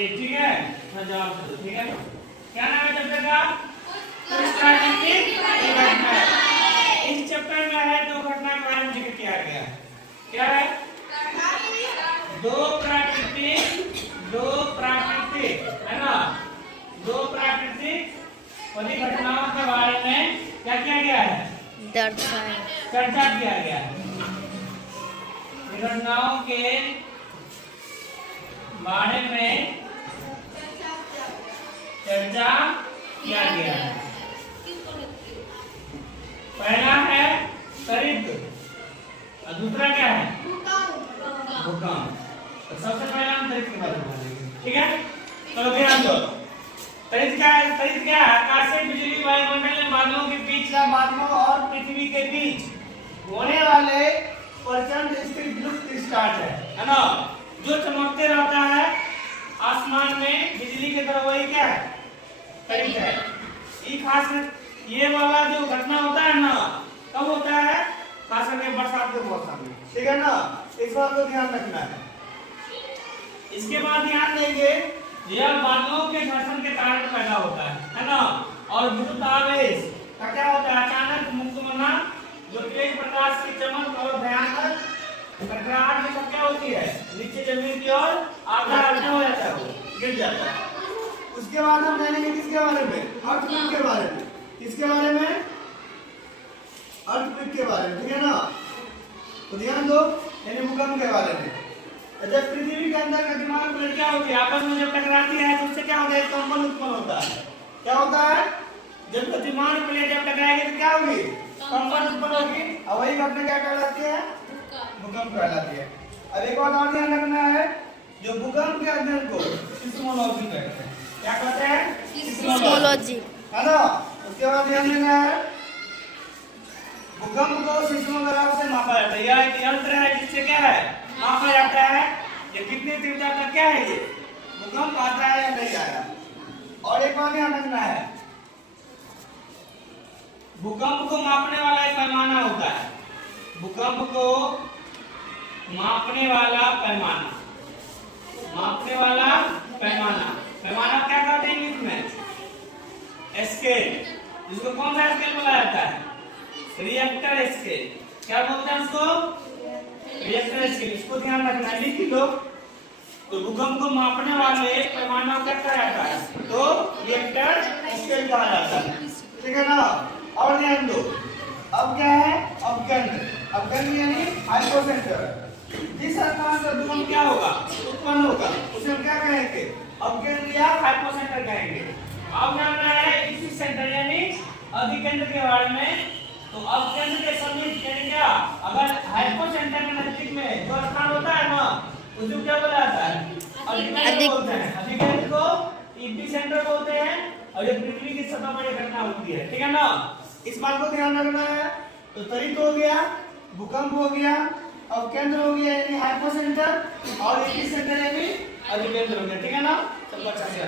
ठीक है, जवाब दो। ठीक है, क्या नाम है चैप्टर का? प्राकृतिक घटना। इस चैप्टर में है दो घटना के बारे में जिक्र किया गया है। क्या है? दो प्राकृतिक है ना, दो प्राकृतिक घटनाओं के बारे में क्या किया गया है? चर्चा किया गया है। घटनाओं के बारे में चर्चा किया गया है। पहला है त्वरित और दूसरा क्या है? भूकंप। तो सबसे पहले हम त्वरित के बारे में बोलेंगे। ठीक है, चलो ध्यान दो। त्वरित क्या है? त्वरित क्या है? आकाशीय बिजली वायुमंडल में बादलों के बीच या बादलों और पृथ्वी के बीच होने वाले प्रचंड स्थिर विलुप्त स्टार्ट है ना, जो चमकते रहता है आसमान में बिजली की तरह, वही क्या है? त्वरित है। ये खास ये वाला जो घटना होता है ना, कब होता है? खास करके बरसात के मौसम में। ठीक है ना, इस बात को ध्यान रखना है। इसके बाद ध्यान देंगे, यह बादलों के घर्षण के कारण पैदा होता है ना, और विद्युत आवेश का क्या होता है? अचानक मुक्त होना, जो तेज प्रकाश की चमक और भयानक टकराहट में सब क्या होती है? नीचे जमीन की ओर आधा उल्टा हो जाता है, वो गिर जाता है। उसके बाद हम जानेंगे किसके बारे में? अर्थक्वेक के बारे में। किसके बारे में? अर्थक्वेक के बारे में। ठीक है ना, तो ध्यान दो, यानी भूकंप के बारे में। जब पृथ्वी के अंदर गतिमान प्लेट क्या होती है? आपस में जब टकराती है तो उससे क्या होता है? कंपन उत्पन्न होता है। क्या होता है? जब गतिमान प्लेट जब टकराएगी तो क्या होगी? कंपन उत्पन्न होगी, और वही घटना क्या कहलाती है? भूकंप कहलाती है। अब एक बात और ध्यान रखना है, जो भूकंप के अध्ययन को सिस्मोलॉजी कहते हैं। क्या कहते हैं? सिस्मोलॉजी, है ना। उसके बाद ध्यान देना है, भूकंप को सिस्मोग्राफ से मापा जाता है। यह एक यंत्र है जिससे क्या है? मापा जाता है ये कितनी तीव्रता तक क्या है, ये भूकंप आता है या नहीं आया। और एक बात ध्यान रखना है, भूकंप को मापने वाला एक पैमाना होता है। भूकंप को मापने वाला पैमाना, मापने वाला पैमाना, पैमाना क्या कहते हैं इंग्लिश में? स्केल। जिसको कौन सा स्केल बोला जाता है? Richter scale. क्या बोलते हैं उसको? Richter scale. इसको ध्यान रखना, लिख लो। तो भूकंप को मापने वाले पैमाना क्या कहा जाता है? तो रिएक्टर स्केल कहा जाता है। ठीक है ना। और ध्यान दो, अब क्या है? अपकेंद्र। अपकेंद्र यानी हाइपोसेंटर। जिस स्थान पर भूकंप क्या होगा? उत्पन्न होगा, उसे हम क्या कहेंगे? अपकेंद्र या हाइपोसेंटर कहेंगे। अब जानना है इसी सेंटर यानी अधिकेंद्र के बारे में। तो अपकेंद्र के समीप यानी क्या? अगर हाइपोसेंटर के नजदीक में जो स्थान होता है ना, उसे क्या बोला जाता है? अधिकेंद्र बोलते हैं। अधिकेंद्र को एपिसेंटर बोलते हैं, और ये पृथ्वी की सतह पर घटना होती है। ठीक है ना, इस बात को ध्यान रखना है। तो त्वरित हो गया, भूकंप हो गया, अपकेंद्र हो गया यानी हाइपोसेंटर, और एपिसेंटर यानी अधिकेंद्र हो गया। ठीक है ना, सबका अच्छा से